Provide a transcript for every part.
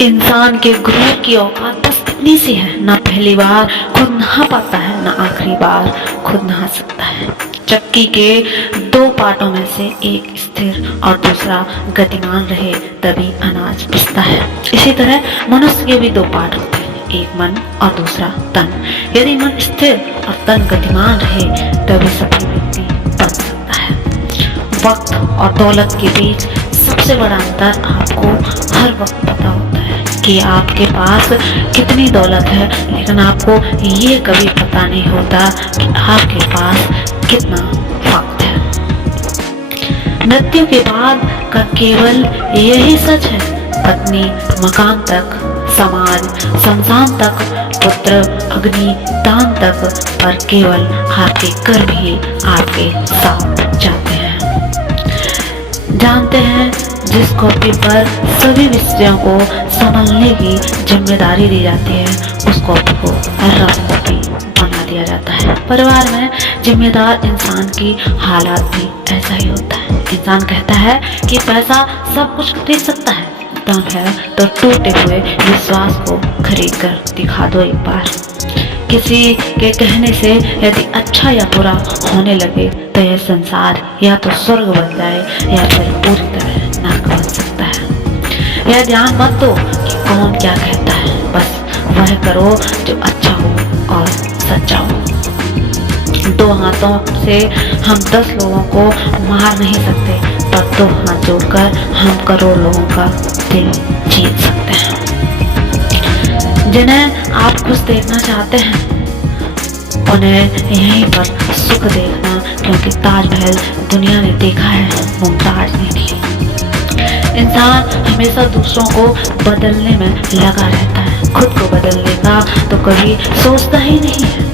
इंसान के गुरूर की औकात बस इतनी सी है, ना पहली बार खुद नहा पाता है, ना आखिरी बार खुद नहा सकता है। चक्की के दो पार्टों में से एक स्थिर और दूसरा गतिमान रहे तभी अनाज पिसता है। इसी तरह मनुष्य के भी दो पार्ट होते हैं, एक मन और दूसरा तन। यदि मन स्थिर और तन गतिमान रहे तभी सफल व्यक्ति बन सकता है। वक्त और दौलत के बीच सबसे बड़ा अंतर आपको हर वक्त पता होता है कि आपके पास कितनी दौलत है, लेकिन आपको ये कभी पता नहीं होता कि आपके पास कितना वक्त है। मृत्यु के बाद का केवल यही सच है, पत्नी मकान तक, समाज शमशान तक, पुत्र अग्नि दान तक, पर केवल आपके कर्म ही आपके साथ जाते हैं। जानते हैं जिस कॉपी पर सभी विषयों को संभालने की जिम्मेदारी दी जाती है, उस कॉपी को रफ कॉपी बना दिया जाता है। परिवार में जिम्मेदार इंसान की हालात भी ऐसा ही होता है। इंसान कहता है कि पैसा सब कुछ खरीद सकता है, दम है तो टूटे हुए विश्वास को खरीद कर दिखा दो एक बार। किसी के कहने से यदि अच्छा या बुरा होने लगे तो यह संसार या तो स्वर्ग बन जाए या फिर पूरी तरह नरक बन सकता है। यह ध्यान मत दो कि कौन क्या कहता है, बस वह करो जो अच्छा हो और सच्चा हो। दो हाथों से हम 10 लोगों को मार नहीं सकते, पर 2 हाथ जोड़कर हम करोड़ लोगों का दिल जीत सकते हैं। जिन्हें आप खुश देखना चाहते हैं उन्हें यहीं पर सुख देखना, क्योंकि ताजमहल दुनिया ने देखा है, मुमताज ने नहीं। इंसान हमेशा दूसरों को बदलने में लगा रहता है, खुद को बदलने का तो कभी सोचता ही नहीं है।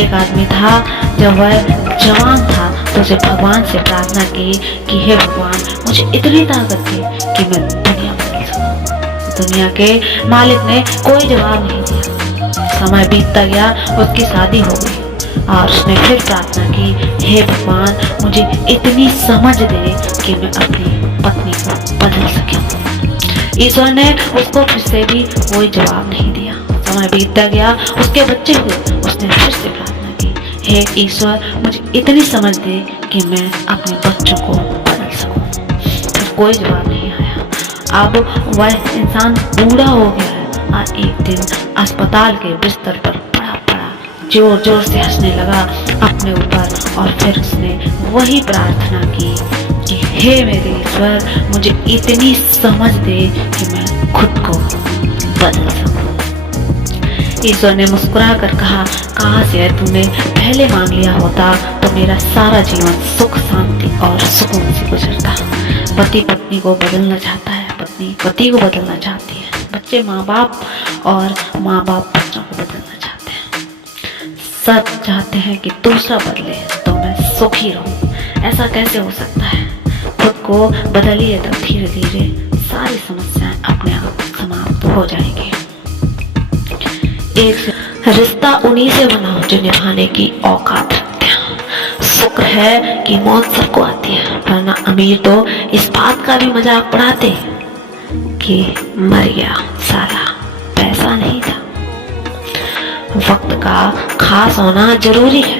एक आदमी था, जब वह जवान था तो उसे भगवान से प्रार्थना की कि हे भगवान, मुझे इतनी ताकत दे कि मैं दुनिया बदल सकूं। दुनिया के मालिक ने कोई जवाब नहीं दिया। समय बीतता गया, उसकी शादी हो गई और उसने फिर प्रार्थना की, हे भगवान, मुझे इतनी समझ दे कि मैं अपनी पत्नी को बदल सकूं। ईश्वर ने उसको फिर से भी कोई जवाब नहीं दिया। समय बीतता गया, उसके बच्चे हुए, उसने फिर से प्रार्थना की, हे ईश्वर, मुझे इतनी समझ दे कि मैं अपने बच्चों को बदल सकूं। फिर कोई जवाब नहीं आया। अब वह इंसान बूढ़ा हो गया है और एक दिन अस्पताल के बिस्तर पर पड़ा जोर जोर से हंसने लगा अपने ऊपर, और फिर उसने वही प्रार्थना की कि हे मेरे ईश्वर, मुझे इतनी समझ दे कि मैं खुद को बदल सकूं। ईश्वर ने मुस्कुरा कर कहा, काश यह तूने पहले मांग लिया होता तो मेरा सारा जीवन सुख शांति और सुकून से गुजरता। पति पत्नी को बदलना चाहता है, पत्नी पति को बदलना चाहती है, बच्चे माँ बाप और माँ बाप बच्चों को बदलना चाहते हैं। सब चाहते हैं कि दूसरा बदले तो मैं सुखी रहूं। ऐसा कैसे हो सकता है? खुद को बदलिए तो धीरे धीरे सारी समस्याएं अपने आप समाप्त हो जाएंगी। एक रिश्ता उन्हीं से बनाओ जो निभाने की औकात रखते हैं। शुक्र है कि मौत सबको आती है, वरना अमीर तो इस बात का भी मजाक उड़ाते कि मर गया साला, पैसा नहीं था। वक्त का खास होना जरूरी है,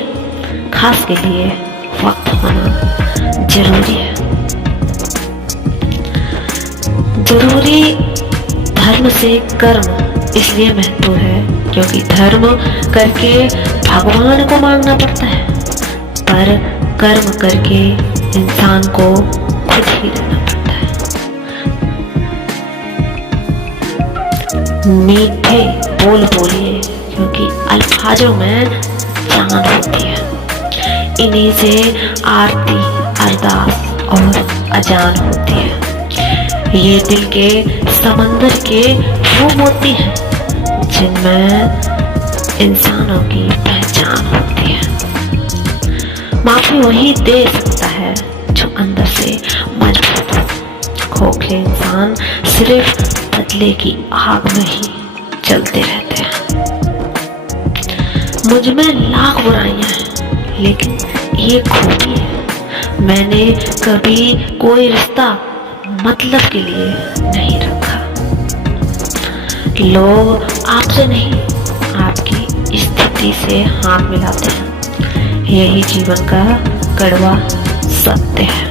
खास के लिए वक्त होना जरूरी है। जरूरी धर्म से कर्म इसलिए महत्व है क्योंकि धर्म करके भगवान को मांगना पड़ता है, पर कर्म करके इंसान को खुद ही रहना पड़ता है। मीठे बोल बोलिए क्योंकि अल्फाजों में जान होती है। इन्हीं से आरती अरदास और अजान होती है। ये दिल के समंदर के वो मोती हैं जिनमें इंसानों की पहचान होती है। माफी वही दे सकता है जो अंदर से मजबूत हो। खोखले इंसान सिर्फ बदले की आग में ही जलते रहते हैं। मुझ में लाख बुराइयां हैं, लेकिन ये खूबी है, मैंने कभी कोई रिश्ता मतलब के लिए नहीं रखा। लोग आपसे नहीं, आपकी स्थिति से हाथ मिलाते हैं। यही जीवन का कड़वा सत्य है।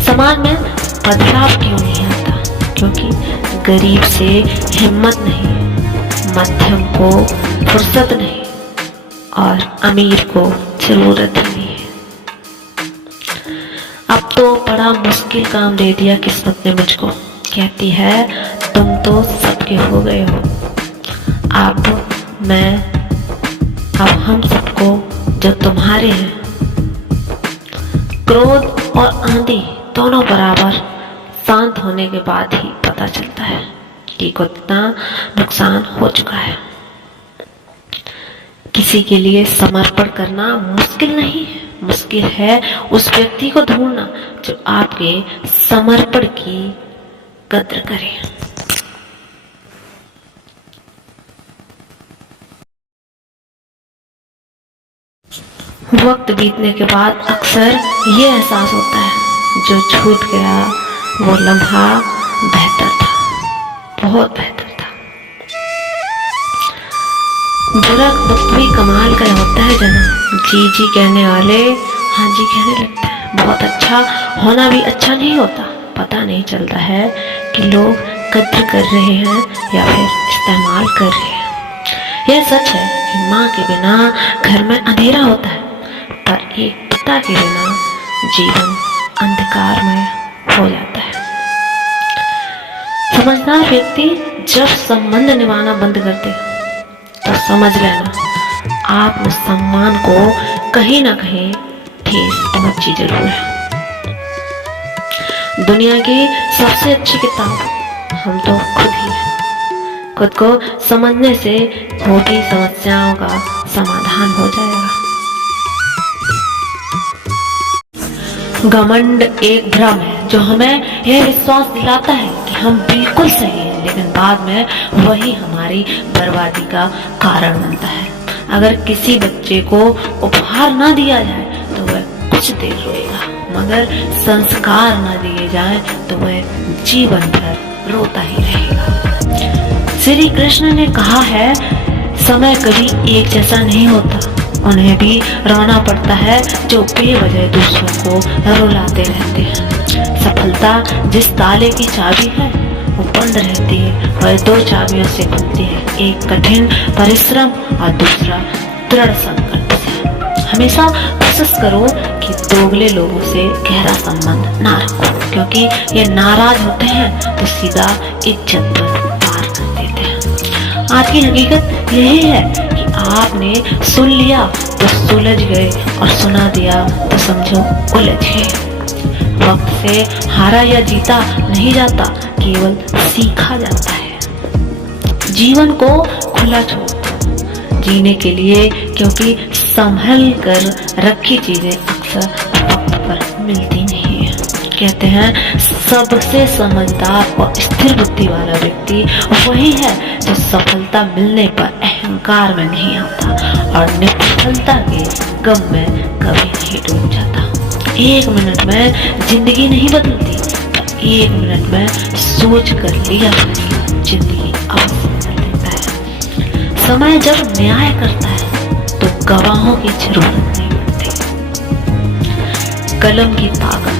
समाज में बदलाव क्यों नहीं आता? क्योंकि गरीब से हिम्मत नहीं, मध्यम को फुर्सत नहीं और अमीर को जरूरत ही नहीं है। अब तो बड़ा मुश्किल काम दे दिया किस्मत ने मुझको। कहती है तुम तो सबके हो गए हो, अब हम सबको जो तुम्हारे हैं। क्रोध और आंधी दोनों बराबर शांत होने के बाद ही पता चलता है कि कितना नुकसान हो चुका है। किसी के लिए समर्पण करना मुश्किल नहीं है, मुश्किल है उस व्यक्ति को ढूंढना जो आपके समर्पण की कद्र करे। वक्त बीतने के बाद अक्सर ये एहसास होता है जो छूट गया वो लम्हा बेहतर था, बहुत बेहतर था। बुरा वक्त भी कमाल का होता है जना। जी जी कहने वाले हाँ जी कहने लगते हैं। बहुत अच्छा होना भी अच्छा नहीं होता। पता नहीं चलता है कि लोग कद्र कर रहे हैं या फिर इस्तेमाल कर रहे हैं। यह सच है कि माँ के बिना घर में अंधेरा होता है, पर एक पिता के बिना जीवन अंधकारमय हो जाता है। समझदार व्यक्ति जब संबंध निभाना बंद कर दे तो समझ लेना आत्मसम्मान को कहीं ना कहीं ठेस पहुंची जरूर है। दुनिया की सबसे अच्छी किताब हम तो खुद ही हैं। खुद को समझने से होगी समस्याओं का समाधान हो जाएगा। घमंड एक भ्रम है जो हमें यह विश्वास दिलाता है कि हम बिल्कुल सही हैं, लेकिन बाद में वही हमारी बर्बादी का कारण बनता है। अगर किसी बच्चे को उपहार ना दिया जाए तो वह कुछ देर रोएगा, मगर संस्कार न दिए जाएं तो वह जीवन भर रोता ही रहेगा। श्री कृष्ण ने कहा है समय कभी एक जैसा नहीं होता, उन्हें भी रोना पड़ता है जो बेवजह दूसरों को रुलाते रहते हैं। सफलता जिस ताले की चाबी है वो बंद रहती है, वह दो चाबियों से खुलती है, एक कठिन परिश्रम और दूसरा दृढ़ संकल्प से। हमेशा कोशिश करो कि दोगले लोगों से गहरा संबंध ना रखो, क्योंकि ये नाराज होते हैं तो सीधा इज्जत पर पार कर देते हैं। आज की हकीकत यही है कि आपने सुन लिया तो सुलझ गए और सुना दिया तो समझो उलझ गए। वक्त से हारा या जीता नहीं जाता, केवल सीखा जाता है। जीवन को खुला छोड़ जीने के लिए, क्योंकि संभल कर रखी चीजें अक्सर वक्त पर मिलती नहीं है। कहते हैं सबसे समझदार और स्थिर बुद्धि वाला व्यक्ति वही है जो सफलता मिलने पर अहंकार में नहीं आता और निष्फलता के गम में कभी नहीं डूब जाता। एक मिनट में जिंदगी नहीं बदलती, तो एक मिनट में सोच कर लिया फैसला जिंदगी अवश्य बदल देता है। समय जब न्याय करता है तो गवाहों की जरूरत नहीं पड़ती। कलम की ताकत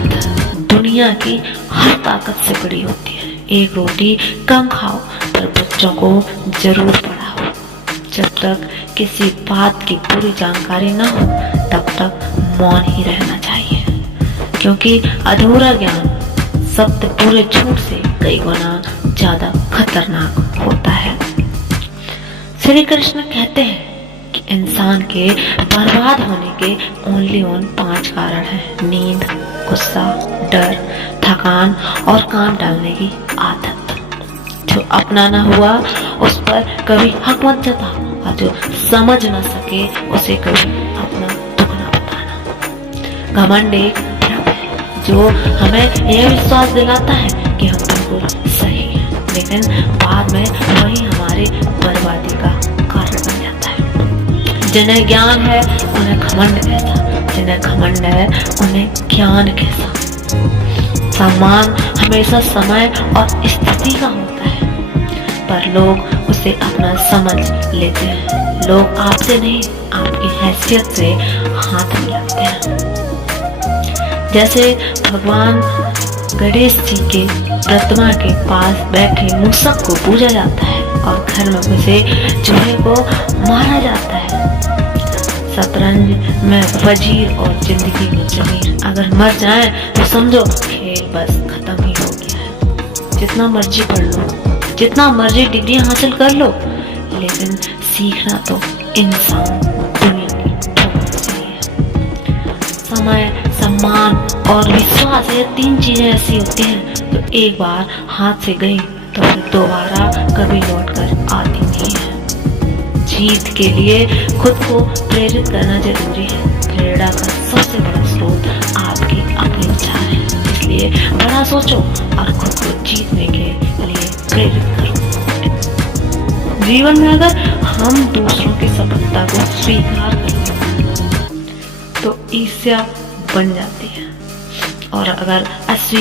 दुनिया की हर ताकत से बड़ी होती है। एक रोटी कम खाओ पर बच्चों को जरूर पढ़ाओ। जब तक किसी बात की पूरी जानकारी ना हो तब तक मौन ही रहना चाहिए, क्योंकि अधूरा ज्ञान सत्य पूरे झूठ से कई गुना ज्यादा खतरनाक होता है। श्री कृष्ण कहते हैं कि इंसान के बर्बाद होने के ओनली 5 कारण हैं: नींद, गुस्सा, डर, थकान और काम डालने की आदत। जो अपना ना हुआ उस पर कभी हक मत जता, और जो समझ ना सके उसे कभी अपना दुख ना बताना। घमंड एक भ्रम है जो हमें यह विश्वास दिलाता है कि हम बिल्कुल सही हैं, लेकिन बाद में वही हमारे बर्बादी का कारण बन जाता है। जिन्हें ज्ञान है उन्हें घमंड कैसा, जिन्हें घमंड है उन्हें ज्ञान कैसा। सम्मान हमेशा समय और स्थिति का होता है। पर लोग उसे अपना समझ लेते हैं। लोग आपसे नहीं, आपकी हैसियत से हाथ मिलाते हैं। जैसे भगवान गणेश जी के प्रतिमा के पास बैठे मूषक को पूजा जाता है और घर में घुसे चूहे को मारा जाता है। शतरंज में वजीर और जिंदगी में जमीर अगर मर जाए तो समझो खेल बस खत्म ही हो गया है। जितना मर्जी पढ़ लो, जितना मर्जी डिग्री हासिल कर लो, लेकिन सीखना तो इंसान दुनिया की ठोकर से ही है। समय, सम्मान और विश्वास, ये तीन चीजें ऐसी होती हैं जो एक बार हाथ से गई तो फिर दोबारा कभी लौट कर आती नहीं है। जीत के लिए खुद को प्रेरित करना जरूरी है। प्रेरणा का सबसे बड़ा स्रोत आपके अपने विचार हैं। इसलिए बड़ा सोचो और खुद को जीतने के लिए प्रेरित करो। जीवन में अगर हम दूसरों की सफलता को स्वीकार करें तो ईर्ष्या बन जाती है, और अगर अस्वीकार